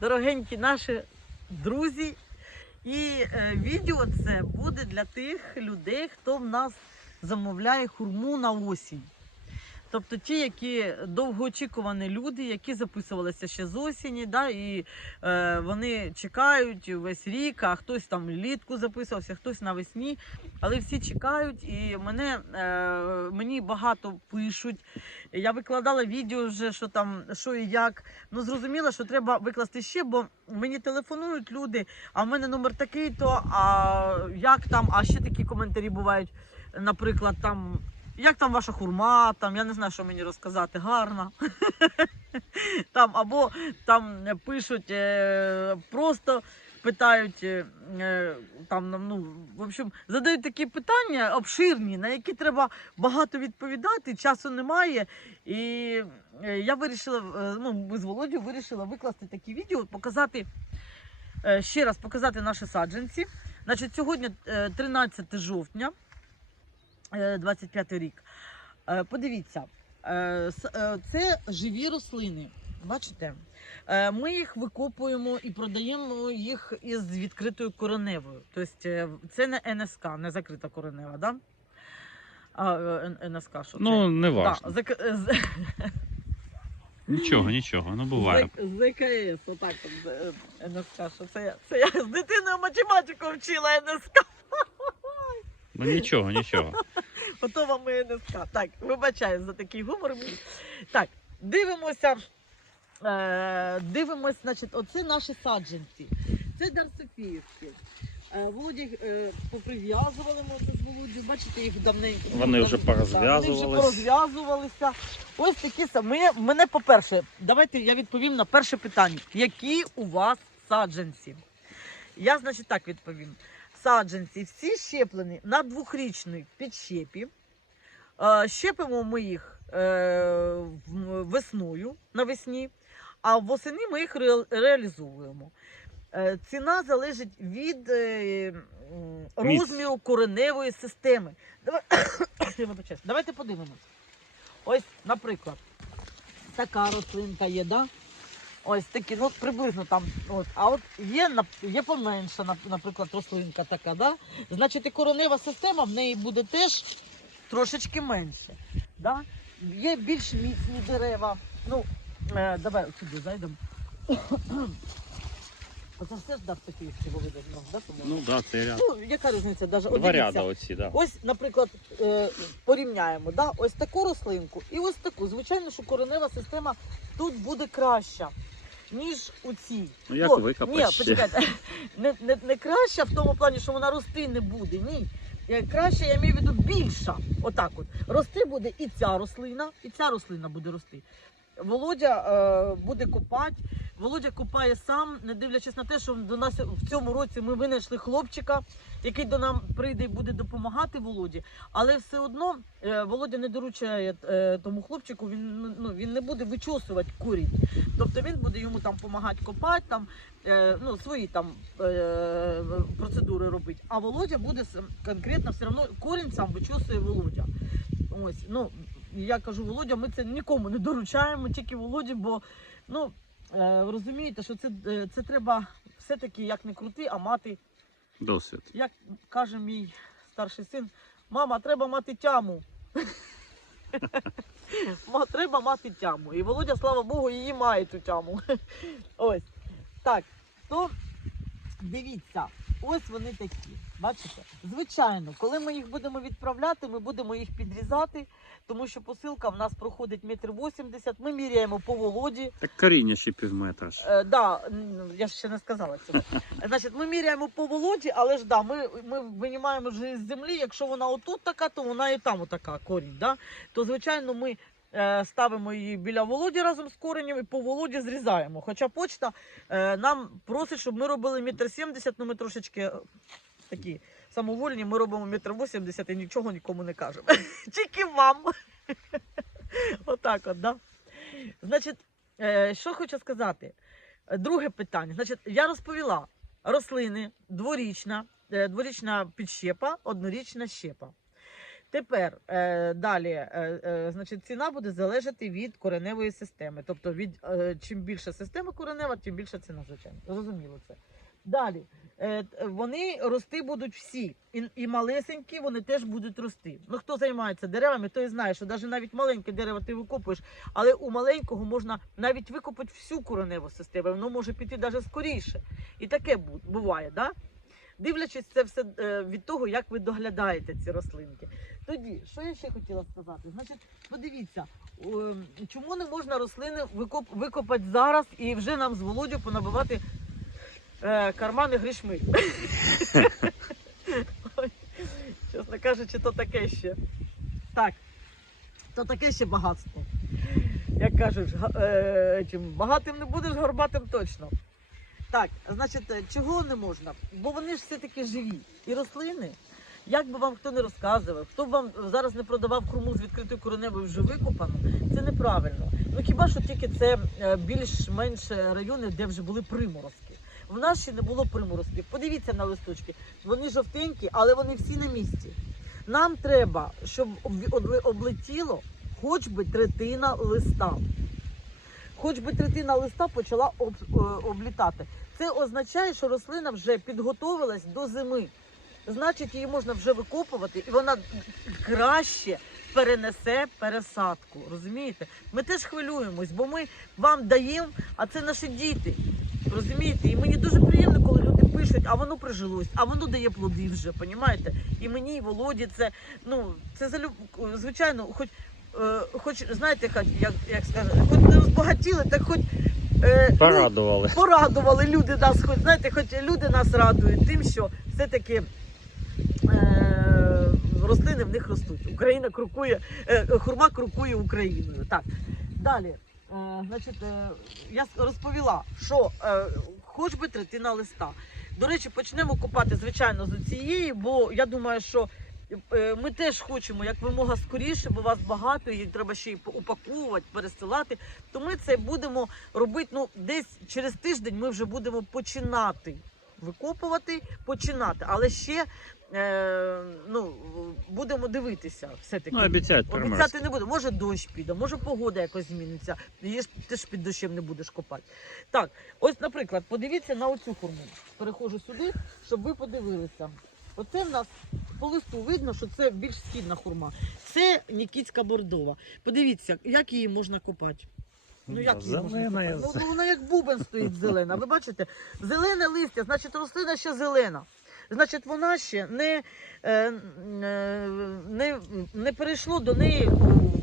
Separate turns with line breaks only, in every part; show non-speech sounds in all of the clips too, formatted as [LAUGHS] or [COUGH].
дорогенькі наші друзі. І е, відео це буде для тих людей, хто в нас замовляє хурму на осінь. Тобто ті, які довгоочікувані люди, які записувалися ще з осені, да, і е, вони чекають весь рік, а хтось там влітку записувався, хтось навесні. Але всі чекають, і мене, е, мені багато пишуть. Я викладала відео вже, що там, що і як. Ну зрозуміло, що треба викласти ще, бо мені телефонують люди, а в мене номер такий, то а як там, а ще такі коментарі бувають. Наприклад, там. Як там ваша хурма, там я не знаю, що мені розказати, гарна. [LAUGHS] Там, або там е, пишуть, е, просто питають, е, там, ну, в общем, задають такі питання обширні, на які треба багато відповідати, часу немає. І я вирішила, ну, ми з Володю вирішила викласти такі відео, показати, ще раз показати наші саджанці. Значить, сьогодні е, 13 жовтня. Е, 25 рік. Е, Подивіться, е, е, це живі рослини. Бачите? Е, Ми їх викопуємо і продаємо їх із відкритою кореневою. Тобто е, це не НСК, не закрита коренева, да? А, е, НСК, що це?
Ну, не
Да, зак...
Нічого, нічого, ну буває.
ЗКС, отак е, НСК, що це я, це я з дитиною математику вчила НСК.
Ну нічого, нічого.
Ото вам і НСК. Так, вибачаю за такий гумор. мій. Так, дивимося. Е, дивимось, значить, оце наші саджанці. Це Дар Софіївські. Е, Володя їх, е, поприв'язували ми це з Володю. Бачите, їх давненько.
Вони вже
Так, Вони вже порозв'язувалися. Ось такі самі. Мене, по-перше, давайте я відповім на перше питання. Які у вас саджанці? Я, значить, так відповім. Саджанці всі щеплені на двохрічній підщепі. Е, Щепимо ми їх е, весною навесні, а восени ми їх реалізовуємо. Е, Ціна залежить від розміру кореневої системи. [COUGHS] Давайте подивимось. Ось, наприклад, така рослинка є, да? Ось такі, ну приблизно там. От. А от є, є поменша, наприклад, рослинка така, да? Значить, і коренева система в неї буде теж трошечки менше. Да? Є більш міцні дерева. Ну, е, давай сюди зайдемо. [COUGHS] Оце все ж дар Софіївський виведено, да, по-моєму?
Ну да, це ряд.
Ну, яка різниця? Даже?
Два
дивіться.
ряда оці, да.
Ось, наприклад, е, порівняємо да? ось таку рослинку і ось таку. Звичайно, що коренева система тут буде краща, ніж у цій.
Ну як
О,
викопати
Ні,
ще?
почекайте, [LAUGHS] не, не, не краща в тому плані, що вона рости не буде. Ні. Е, Краще, я маю в виду більша. Отак от. Рости буде і ця рослина, і ця рослина буде рости. Володя е, буде копати. Володя копає сам, не дивлячись на те, що до нас в цьому році ми винайшли хлопчика, який до нам прийде і буде допомагати Володі. Але все одно е, Володя не доручає е, тому хлопчику, він, ну, він не буде вичосувати корінь. Тобто він буде йому там допомагати копати, там, ну, свої там процедури робити. А Володя буде конкретно все одно корінь сам вичосує Володя. Ось, ну, я кажу, Володя, ми це нікому не доручаємо, тільки Володі, бо ну, е, розумієте, що це, е, це треба все-таки як не крути, а мати,
Досвід.
як каже мій старший син, мама, треба мати тяму. Треба мати тяму. І Володя, слава Богу, її має ту тяму. Ось. Так, то дивіться, ось вони такі. Бачите? Звичайно, коли ми їх будемо відправляти, ми будемо їх підрізати, тому що посилка в нас проходить метр вісімдесят. Ми міряємо по володі.
Так коріння ще пів метра. ж.
Е, да, я ще не сказала цього. [LAUGHS] Значить, ми міряємо по володі, але ж да, ми, ми винімаємо вже з землі. Якщо вона отут така, то вона і там отака корінь. Да? То звичайно ми ставимо її біля володі разом з коренем і по володі зрізаємо. Хоча почта е, нам просить, щоб ми робили метр сімдесят, ну ми трошечки е, такі самовольні, ми робимо метр вісімдесят і нічого нікому не кажемо. [LAUGHS] Тільки вам. [LAUGHS] Отак от, да? Значить, е, що хочу сказати. Е, Друге питання. Значить, я розповіла рослини, дворічна, е, дворічна підщепа, однорічна щепа. Тепер е, далі, е, е, значить, ціна буде залежати від кореневої системи. Тобто, від чим більша система коренева, тим більша ціна, звичайно. Зрозуміло це. Далі вони рости будуть всі, і, і малесенькі вони теж будуть рости. Ну хто займається деревами, той знає, що навіть навіть маленьке дерево ти викопуєш, але у маленького можна навіть викопати всю кореневу систему, воно може піти навіть скоріше. І таке буває, да? Дивлячись це все е, від того, як ви доглядаєте ці рослинки. Тоді, що я ще хотіла сказати? Значить, подивіться, чому не можна рослини викоп, викопати зараз і вже нам з Володю понабивати е, кармани грішми. Чесно кажучи, то таке ще. Так, то таке ще багатство. Як кажуть, е, багатим не будеш, горбатим точно. Так, значить, е, чого не можна? Бо вони ж все-таки живі. І рослини, як би вам хто не розказував, хто б вам зараз не продавав хурму з відкритою кореневою вже викопану, це неправильно. Ну хіба що тільки це е, більш-менш райони, де вже були приморозки. В нас ще не було приморозків. Подивіться на листочки. Вони жовтенькі, але вони всі на місці. Нам треба, щоб об- об- облетіло хоч би третина листа. Хоч би третина листа почала об, е, облітати. Це означає, що рослина вже підготовилась до зими. Значить, її можна вже викопувати, і вона краще перенесе пересадку. Розумієте? Ми теж хвилюємось, бо ми вам даємо, а це наші діти. Розумієте? І мені дуже приємно, коли люди пишуть, а воно прижилось, а воно дає плоди вже, понімаєте? І мені, і Володі, це ну це звичайно, хоч, хоч знаєте, як, як сказати, хоч не розбагатіли, так хоч. Е, ну,
Порадували.
порадували люди нас, хоч знаєте, хоч люди нас радують тим, що все-таки е, рослини в них ростуть. Україна крокує, е, хурма крокує Україною. Так, далі. Е, значить, е, я розповіла, що е, хоч би третина листа. До речі, почнемо копати, звичайно, з цієї, бо я думаю, що е, ми теж хочемо як вимога скоріше, бо вас багато, і треба ще й упаковувати, пересилати. То ми це будемо робити ну, десь через тиждень ми вже будемо починати викопувати, починати. Але ще е, ну, будемо дивитися все-таки.
Ну, обіцяють.
Обіцяти не буду. Може дощ піде, може погода якось зміниться. Її ж ти ж під дощем не будеш копати. Так, ось, наприклад, подивіться на оцю форму. Переходжу сюди, щоб ви подивилися. Оце в нас по листу видно, що це більш східна хурма. Це Нікітська бордова. Подивіться, як її можна копати. Ну як її можна копати? Ну, ну, вона як бубен стоїть зелена. Ви бачите? Зелене листя, значить рослина ще зелена. Значить, вона ще не, е, е, не, не перейшло до неї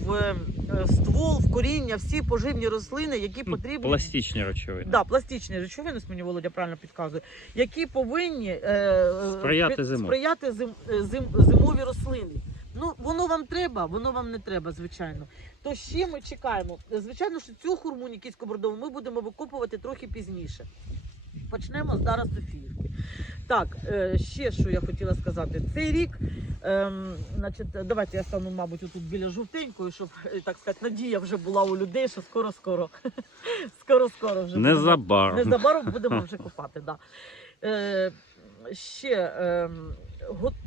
в е, ствол, в коріння, всі поживні рослини, які
Ну,
потрібні.
Пластичні речовини.
Да, пластичні речовини, мені Володя правильно підказує, які повинні е,
Сприяти зиму.
сприяти зим, е, зим, зимові рослини. Ну, воно вам треба, воно вам не треба, звичайно. То ще ми чекаємо. Звичайно, що цю хурму нікітську бордову ми будемо викопувати трохи пізніше. Почнемо зараз з Софіївки. Так, е, ще що я хотіла сказати. Цей рік, ем, значить, давайте я стану, мабуть, отут біля жовтенької, щоб е, так сказати, надія вже була у людей, що скоро-скоро. Скоро-скоро [LAUGHS] вже
Незабаром.
Незабаром будемо вже [LAUGHS] копати. Да. Е, ще е,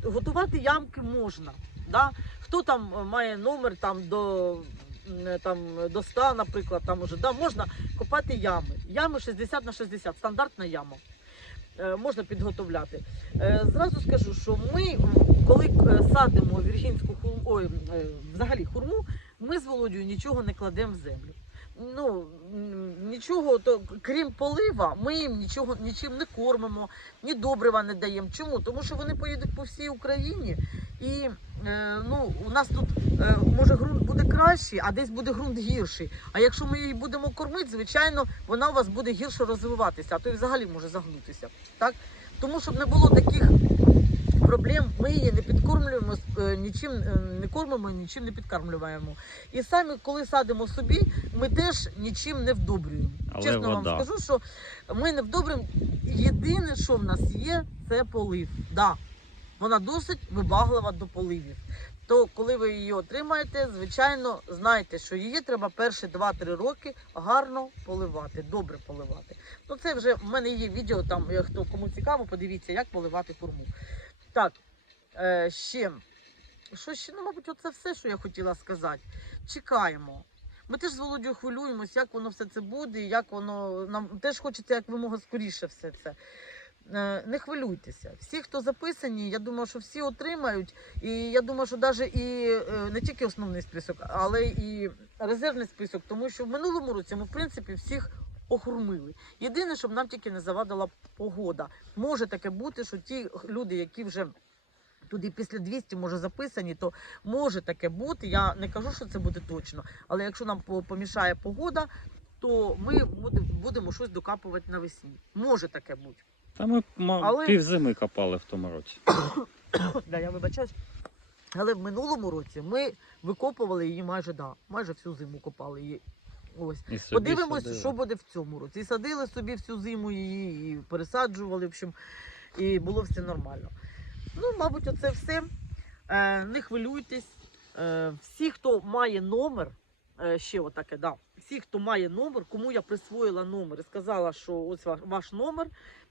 готувати ямки можна. Да? Хто там має номер там до, там, до 100, наприклад, там уже, да, можна копати ями. Ями 60 на 60, стандартна яма. Е, можна підготовляти. Е, зразу скажу, що ми, коли е, садимо віргінську хурму, ой, е, взагалі хурму, ми з Володією нічого не кладемо в землю. Ну, нічого, то, крім полива, ми їм нічого нічим не кормимо, ні добрива не даємо. Чому? Тому що вони поїдуть по всій Україні, і е, ну, у нас тут е, може ґрунт буде кращий, а десь буде ґрунт гірший. А якщо ми її будемо кормити, звичайно, вона у вас буде гірше розвиватися, а то і взагалі може загнутися. Так? Тому щоб не було таких проблем, ми її не підкормлюємо, е, нічим е, не кормимо, нічим не підкармлюємо. І самі, коли садимо собі, ми теж нічим не вдобрюємо.
Але
Чесно
вода.
вам скажу, що ми не вдобрюємо. Єдине, що в нас є, це полив. Да, вона досить вибаглива до поливів. То коли ви її отримаєте, звичайно, знайте, що її треба перші 2-3 роки гарно поливати, добре поливати. Ну це вже в мене є відео, там е, хто кому цікаво, подивіться, як поливати корму. Так, е, ще що ще, ну, мабуть, оце все, що я хотіла сказати. Чекаємо. Ми теж з Володю хвилюємось, як воно все це буде, як воно нам теж хочеться як вимога скоріше все це. Е, Не хвилюйтеся. Всі, хто записані, я думаю, що всі отримають. І я думаю, що навіть і е, не тільки основний список, але і резервний список, тому що в минулому році ми, в принципі, всіх охурмили. Єдине, щоб нам тільки не завадила погода. Може таке бути, що ті люди, які вже туди після 200 може записані, то може таке бути. Я не кажу, що це буде точно, але якщо нам помішає погода, то ми будемо щось докапувати навесні. Може таке бути.
Та ми
Але-
пів зими копали в тому році. [COUGHS]
Да, я вибачаюсь. Але в минулому році ми викопували її майже да, майже всю зиму копали її. Ось.
І собі
Подивимось,
садили.
що буде в цьому році. І садили собі всю зиму її, і пересаджували, в общем, і було все нормально. Ну, мабуть, оце все. Е, не хвилюйтесь. Е, всі, хто має номер, е, ще отаке, да. Всі, хто має номер, кому я присвоїла номер і сказала, що ось ва- ваш номер,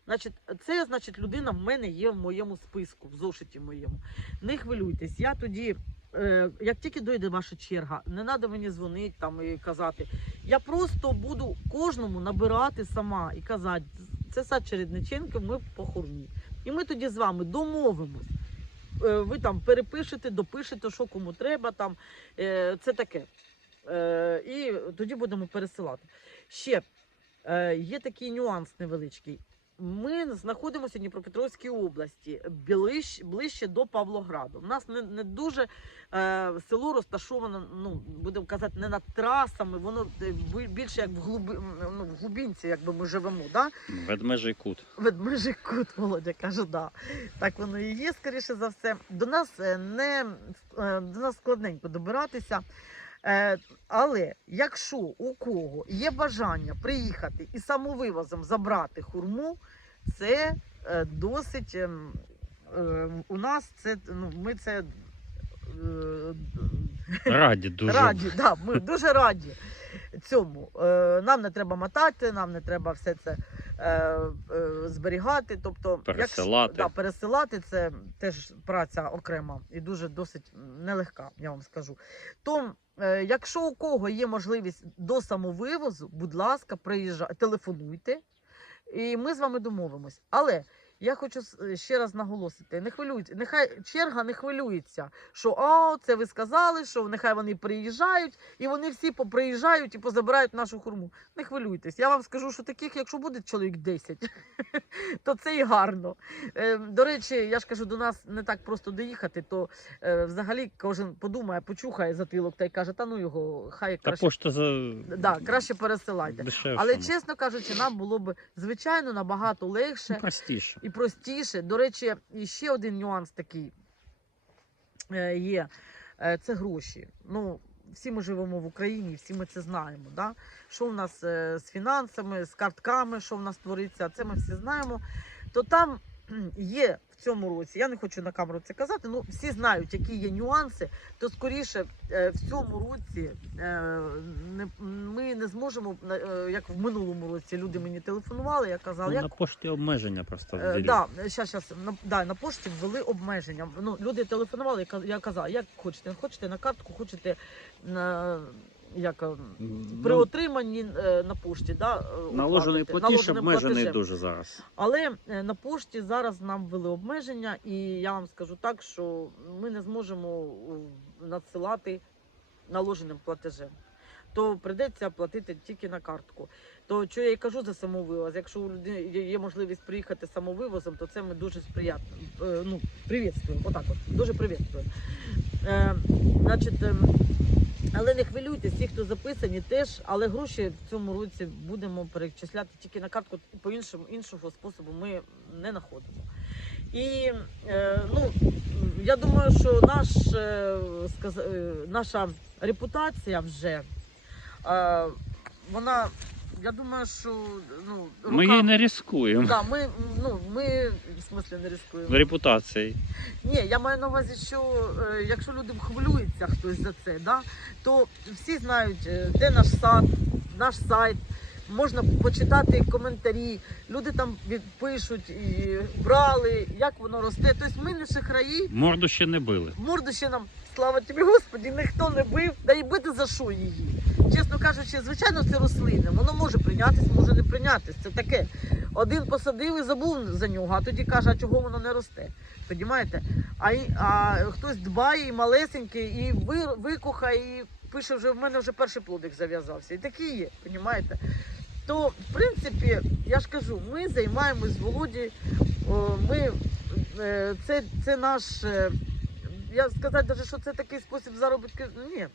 значить, це значить людина в мене є в моєму списку, в зошиті моєму. Не хвилюйтесь. Я тоді, як тільки дойде ваша черга, не треба мені дзвонити там і казати. Я просто буду кожному набирати сама і казати, це сад Чередниченко, ми по хурмі. І ми тоді з вами домовимось. Е, Ви там перепишете, допишете, що кому треба, там е, це таке. Е, І тоді будемо пересилати. Ще е, є такий нюанс невеличкий. Ми знаходимося в Дніпропетровській області, ближче, ближче до Павлограду. У нас не, не дуже е, село розташоване, ну будемо казати, не над трасами, воно е, більше як в, глуби, ну, в глубинці, якби ми живемо. Да?
Ведмежий кут.
Ведмежий кут, Володя каже, да. Так воно і є, скоріше за все. До нас е, не е, до нас складненько добиратися. Е, Але якщо у кого є бажання приїхати і самовивозом забрати хурму, це е, досить ем, е, у нас це ну, ми це
Раді дуже.
Раді, да, ми дуже раді цьому. Нам не треба мотати, нам не треба все це зберігати. Тобто,
Пересилати.
Як, да, пересилати це теж праця окрема і дуже досить нелегка, я вам скажу. То, е, якщо у кого є можливість до самовивозу, будь ласка, приїжджайте, телефонуйте, і ми з вами домовимось. Але я хочу ще раз наголосити: не хвилюйтесь, нехай черга не хвилюється, що о, це ви сказали, що нехай вони приїжджають, і вони всі поприїжджають і позабирають нашу хурму. Не хвилюйтесь. Я вам скажу, що таких, якщо буде чоловік 10, [LAUGHS] то це і гарно. Е, До речі, я ж кажу, до нас не так просто доїхати, то е, взагалі кожен подумає, почухає затилок та й каже, та ну його, хай краще,
пошта за
да, краще пересилайте.
дешевше.
Але чесно кажучи, нам було б звичайно набагато легше
Ну, простіше.
І простіше. До речі, ще один нюанс такий е, є: Е, це гроші. Ну, всі ми живемо в Україні, всі ми це знаємо. Да? Що в нас е, з фінансами, з картками, що в нас твориться, це ми всі знаємо. То там є в цьому році, я не хочу на камеру це казати, ну всі знають, які є нюанси, то скоріше е, в цьому році е, не, ми не зможемо, е, як в минулому році люди мені телефонували, я казала,
Ну,
як
на пошті обмеження просто ввели.
да, щас, щас, на, да, на пошті ввели обмеження. Ну, люди телефонували, я казала, як хочете, хочете на картку, хочете на як, е, при
Ну,
отриманні е, на пошті. Да, е,
Наложений платіж обмежений
платежем.
дуже зараз.
Але на пошті зараз нам ввели обмеження, і я вам скажу так, що ми не зможемо надсилати наложеним платежем. То прийдеться платити тільки на картку. То що я і кажу за самовивоз. Якщо у людини є- можливість приїхати самовивозом, то це ми дуже сприятно. Ну, привітствуємо. Отак от. Дуже привітствуємо. Е, значить, ем, але не хвилюйтесь, ті, хто записані, теж, але гроші в цьому році будемо перечисляти тільки на картку, по іншому іншого способу ми не знаходимо. І е, ну, я думаю, що наш, е, сказ- е, наша репутація вже е, вона. Я думаю, що ну,
Ми її не ризикуємо.
да, ми, ну, ми в смислі не ризикуємо.
Репутацією.
Ні, я маю на увазі, що е, якщо люди хвилюються хтось за це, да, то всі знають, е, де наш сад, наш сайт. можна почитати коментарі. Люди там від- пишуть і брали, як воно росте. Тобто ми не шахраї,
Морду ще не били.
морду ще нам, слава тобі, Господі, ніхто не бив, да і бити за що її. Чесно кажучи, звичайно, це рослина. Воно може прийнятись, може не прийнятись. Це таке. Один посадив і забув за нього, а тоді каже, а чого воно не росте. Понімаєте? А, а хтось дбає і малесенький, і ви, викохає, і пише, вже в мене вже перший плодик зав'язався. І такі є, понімаєте? То, в принципі, я ж кажу, ми займаємось Володі, ми, е, це, це наш, е, я сказати, даже, що це такий спосіб заробітку, ні.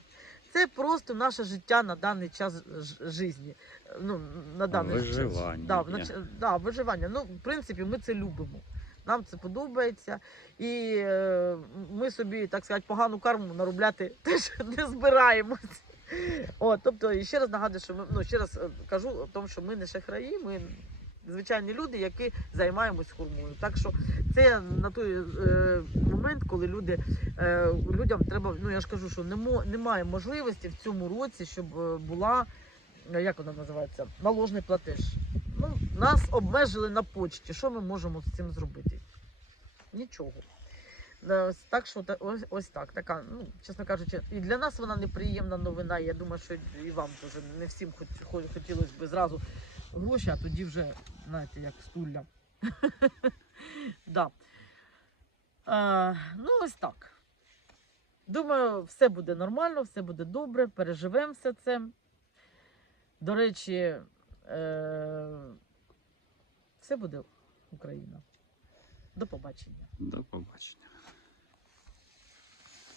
Це просто наше життя на даний час житті. Ну, на даний час.
Виживання.
Да, внач- да, виживання. Ну, в принципі, ми це любимо. Нам це подобається. І е, ми собі, так сказати, погану карму наробляти [LAUGHS] теж не збираємось. От, тобто, і ще раз нагадую, що ми ну, ще раз е, кажу о тому, що ми не шахраї, ми звичайні люди, які займаємось хурмою. Так що це на той е, момент, коли люди, е, людям треба, ну я ж кажу, що немо, немає можливості в цьому році, щоб е, була, е, як вона називається, наложний платеж. Ну, нас обмежили на почті. Що ми можемо з цим зробити? Нічого. Е, Так що ось, ось так. Така, ну, чесно кажучи, і для нас вона неприємна новина. Я думаю, що і вам теж не всім хотілося б зразу гроші, а тоді вже, знаєте, як стулля. [LAUGHS] да. е, ну, ось так. Думаю, все буде нормально, все буде добре, переживемо все це. До речі, е, все буде Україна. До побачення.
До побачення.